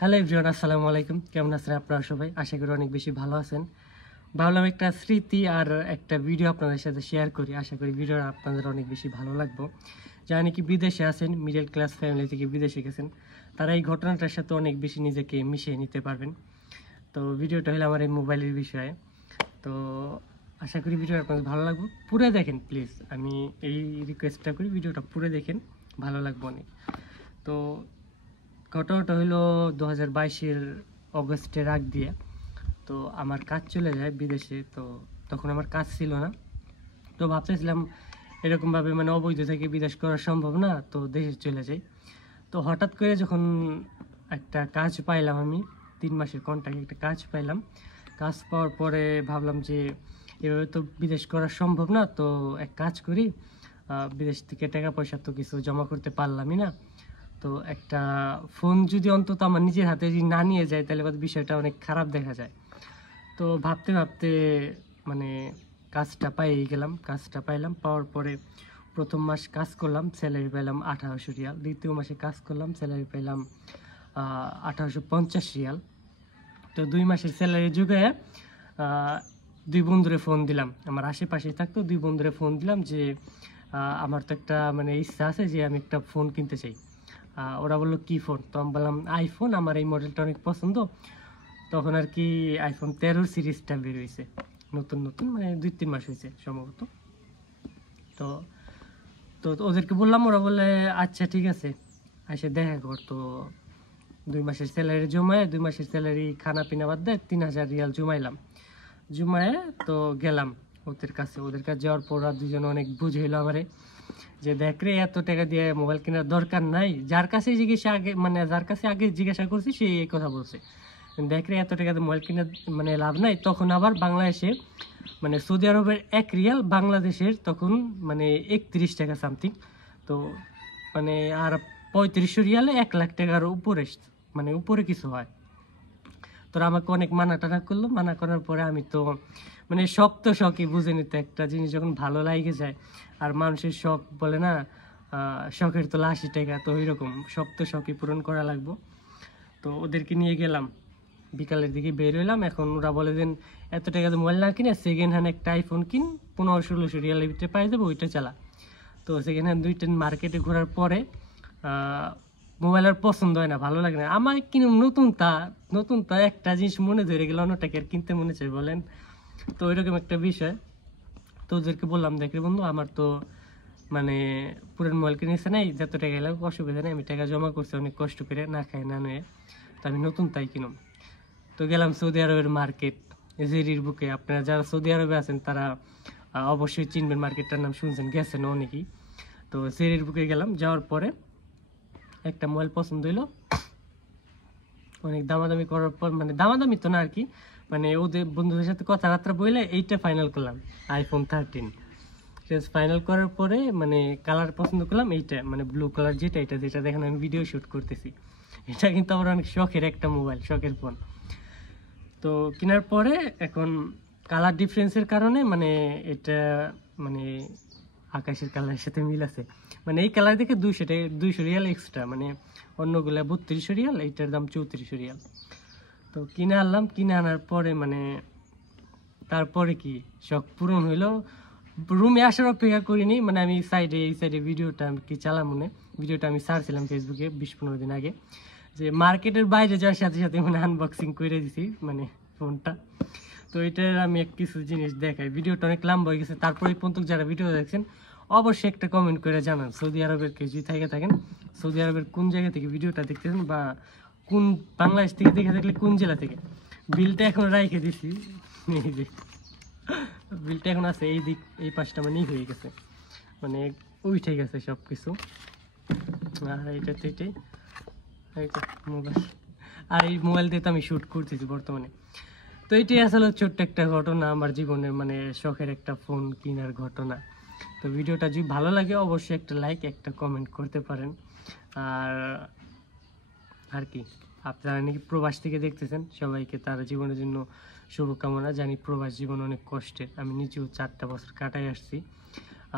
Hello everyone, আসসালামু আলাইকুম। কেমন আছেন আপনারা সবাই? আশা করি অনেক বেশি ভালো আছেন। ভাবলাম একটা স্মৃতি আর একটা ভিডিও আপনাদের সাথে শেয়ার করি। আশা করি ভিডিওটা আপনাদের অনেক বেশি ভালো লাগবে। যারা নাকি বিদেশে আছেন, মিডল ক্লাস ফ্যামিলি থেকে বিদেশে গেছেন, তারা এই ঘটনাটার সাথে অনেক বেশি নিজেকে মিশিয়ে নিতে পারবেন। তো ভিডিওটা হলো আমার এই মোবাইলের বিষয়ে। তো আশা করি ভিডিওটা আপনাদের ভালো লাগবে। পুরো দেখেন প্লিজ, আমি এই রিকোয়েস্টটা করি, ভিডিওটা পুরো দেখেন, ভালো লাগবে অনেক। তো ঘটনাটা হলো 2022-এর অগস্টের আগ দিয়ে। তো আমার কাজ চলে যায় বিদেশে। তো তখন আমার কাজ ছিল না। তো ভাবতেছিলাম এরকমভাবে মানে অবৈধ থেকে বিদেশ করা সম্ভব না, তো দেশে চলে যাই। তো হঠাৎ করে যখন একটা কাজ পাইলাম, আমি 3 মাসের কন্ট্রাক্ট একটা কাজ পাইলাম। কাজ পাওয়ার পরে ভাবলাম যে এভাবে তো বিদেশ করা সম্ভব না, তো এক কাজ করি, বিদেশ থেকে টাকা পয়সা তো কিছু জমা করতে পারলামই না। তো একটা ফোন যদি অন্তত আমার নিজের হাতে যদি না নিয়ে যায়, তাহলে হয়তো বিষয়টা অনেক খারাপ দেখা যায়। তো ভাবতে ভাবতে মানে কাজটা পাইয়ে গেলাম। কাজটা পাইলাম, পাওয়ার পরে প্রথম মাস কাজ করলাম, স্যালারি পেলাম 1800 রিয়াল। দ্বিতীয় মাসে কাজ করলাম, স্যালারি পেলাম 1850 রিয়াল। তো 2 মাসের স্যালারি জুগায় দুই বন্ধুরে ফোন দিলাম, আমার আশেপাশেই থাকতো। দুই বন্ধুরে ফোন দিলাম যে আমার তো একটা মানে ইচ্ছা আছে যে আমি একটা ফোন কিনতে চাই। ওরা বললো কী ফোন? তো আমি বললাম আইফোন, আমার এই মডেলটা অনেক পছন্দ। তখন আর কি আইফোন 13 সিরিজটা বের হয়েছে, নতুন নতুন, মানে 2-3 মাস হয়েছে সম্ভবত। তো তো ওদেরকে বললাম, ওরা বলে আচ্ছা ঠিক আছে, এসে দেখা কর। তো 2 মাসের স্যালারি জমায়, 2 মাসের স্যালারি খানা পিনা বাদ দেয় 3000 রিয়াল জমাইলাম। জুমায় তো গেলাম ওদের কাছে। ওদের কাছে যাওয়ার পর ওরা দুজনে অনেক বুঝাইলো আমারে যে দেখ রে, এত টাকা দিয়ে মোবাইল কেনার দরকার নাই। যার কাছে জিজ্ঞাসা আগে, মানে যার কাছে আগে জিজ্ঞাসা করছি সে এই কথা বলছে, দেখ রে এত টাকা দিয়ে মোবাইল কেনার মানে লাভ নাই। তখন আবার বাংলাদেশে মানে সৌদি আরবের 1 রিয়াল বাংলাদেশের তখন মানে 31 টাকা সামথিং। তো মানে আর 3500 রিয়ালে 1 লাখ টাকার উপরে, মানে উপরে কিছু হয়। তোরা আমাকে অনেক মানা টানা করলো। মানা করার পরে আমি তো মানে শখ তো শখই, বুঝে নিতে একটা জিনিস যখন ভালো লাগে যায়। আর মানুষের শখ বলে না, শখের তো 80 টাকা, তো ওইরকম শখ তো শখই পূরণ করা লাগবো। তো ওদেরকে নিয়ে গেলাম, বিকালের দিকে বের হইলাম। এখন ওরা বলে দেন এত টাকা দিয়ে মোবাইল না কিনে সেকেন্ড হ্যান্ড একটা আইফোন কিন, 1500-1600 রিয়ালের ভিতরে পাই যাবো, ওইটা চালা। তো সেকেন্ড হ্যান্ড 2-3 মার্কেটে ঘোরার পরে মোবাইল আর পছন্দ হয় না, ভালো লাগে না আমার। কিনুম নতুন তা একটা জিনিস মনে ধরে গেল, অন্যটাকে আর কিনতে মনে চাই বলেন। তো ওইরকম একটা বিষয়। তো ওদেরকে বললাম দেখ রে বন্ধু, আমার তো মানে পুরান মোবাইল কিনেছে নাই, যত টাকা লাগে অসুবিধা নেই, আমি টাকা জমা করছি অনেক কষ্ট করে, না খাই না নয়ে, তো আমি নতুন তাই কিনুম। তো গেলাম সৌদি আরবের মার্কেট, জেরির বুকে। আপনারা যারা সৌদি আরবে আছেন তারা অবশ্যই চিনবেন, মার্কেটটার নাম শুনছেন, গেছেন অনেকেই। তো জেরির বুকে গেলাম, যাওয়ার পরে একটা মোবাইল পছন্দ হইলো। অনেক দামাদামি করার পর, মানে দামাদামি তো না আর কি, মানে ওদের বন্ধুদের সাথে কথাবার্তা বলে এইটা ফাইনাল করলাম, আইফোন 13। ফাইনাল করার পরে মানে কালার পছন্দ করলাম, এইটা মানে ব্লু কালার, যেটা এটা যেটা দেখেন আমি ভিডিও শ্যুট করতেছি। এটা কিন্তু আমার অনেক শখের একটা মোবাইল, শখের ফোন। তো কেনার পরে এখন কালার ডিফারেন্সের কারণে মানে এটা মানে আকাশের কালারের সাথে মিল আছে। মানে এই কালার দেখে 200 রিয়াল এক্সট্রা, মানে অন্যগুলা 3200 রিয়াল, এইটার দাম 3400 রিয়াল। তো কিনে আনলাম। কিনে আনার পরে মানে তারপরে কি শখ পূরণ হইলো। রুমে আসার অপেক্ষা করিনি, মানে আমি এই সাইডে ভিডিওটা আমি কি চালাম মনে, ভিডিওটা আমি ছাড়ছিলাম ফেসবুকে 20-15 দিন আগে, যে মার্কেটের বাইরে যাওয়ার সাথে সাথে মানে আনবক্সিং করে দিছি মানে ফোনটা। তো এটার আমি কিছু জিনিস দেখাই, ভিডিওটা অনেক লম্বা হয়ে গেছে। তারপরে এই পর্যন্ত যারা ভিডিও দেখছেন অবশ্যই একটা কমেন্ট করে জানান, সৌদি আরবের কেউ যদি থেকে থাকেন, সৌদি আরবের কোন জায়গা থেকে ভিডিওটা দেখতেছেন, বা কোন বাংলাদেশ থেকে দেখে থাকলে কোন জেলা থেকে। বিলটা এখন রাইখে দিছি, এই যে বিলটা এখন আছে এই দিক, এই পাশটা মানে হয়ে গেছে, মানে উঠে গেছে সব কিছু। আর এইটা তো এটাই, এইটা মোবাইল। আর এই মোবাইল দিয়ে তো আমি শ্যুট করতেছি বর্তমানে। তো এটাই আসলে ছোট্ট একটা ঘটনা আমার জীবনের, মানে শখের একটা ফোন কেনার ঘটনা। তো ভিডিওটা যদি ভালো লাগে অবশ্যই একটা লাইক, একটা কমেন্ট করতে পারেন। আর আর কি, আপনারা নাকি প্রবাস থেকে দেখতেছেন, সবাইকে তার জীবনের জন্য শুভকামনা। জানি প্রবাস জীবন অনেক কষ্টের, আমি নিজেও 4টা বছর কাটাই আসছি।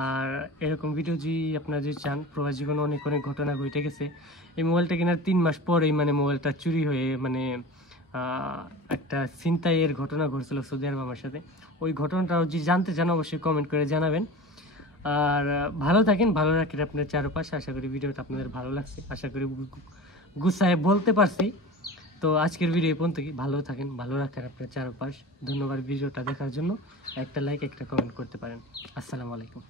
আর এরকম ভিডিও যদি আপনারা যদি চান, প্রবাস জীবনে অনেক অনেক ঘটনা ঘটে গেছে। এই মোবাইলটা কেনার 3 মাস পরেই মানে মোবাইলটা চুরি হয়ে মানে একটা ছিনতাইয়ের ঘটনা ঘটছিল সৌদি আরব আমার সাথে। ওই ঘটনাটাও যদি জানতে চান অবশ্যই কমেন্ট করে জানাবেন। আর ভালো থাকেন, ভালো রাখেন আপনার চারপাশে। আশা করি ভিডিওটা আপনাদের ভালো লাগছে, আশা করি গুছায় বলতে পারছি। তো আজকের ভিডিও এই পর্যন্ত। ভালো থাকেন, ভালো রাখেন আপনার চারপাশ। ধন্যবাদ ভিডিওটা দেখার জন্য। একটা লাইক একটা কমেন্ট করতে পারেন। আসসালামু আলাইকুম।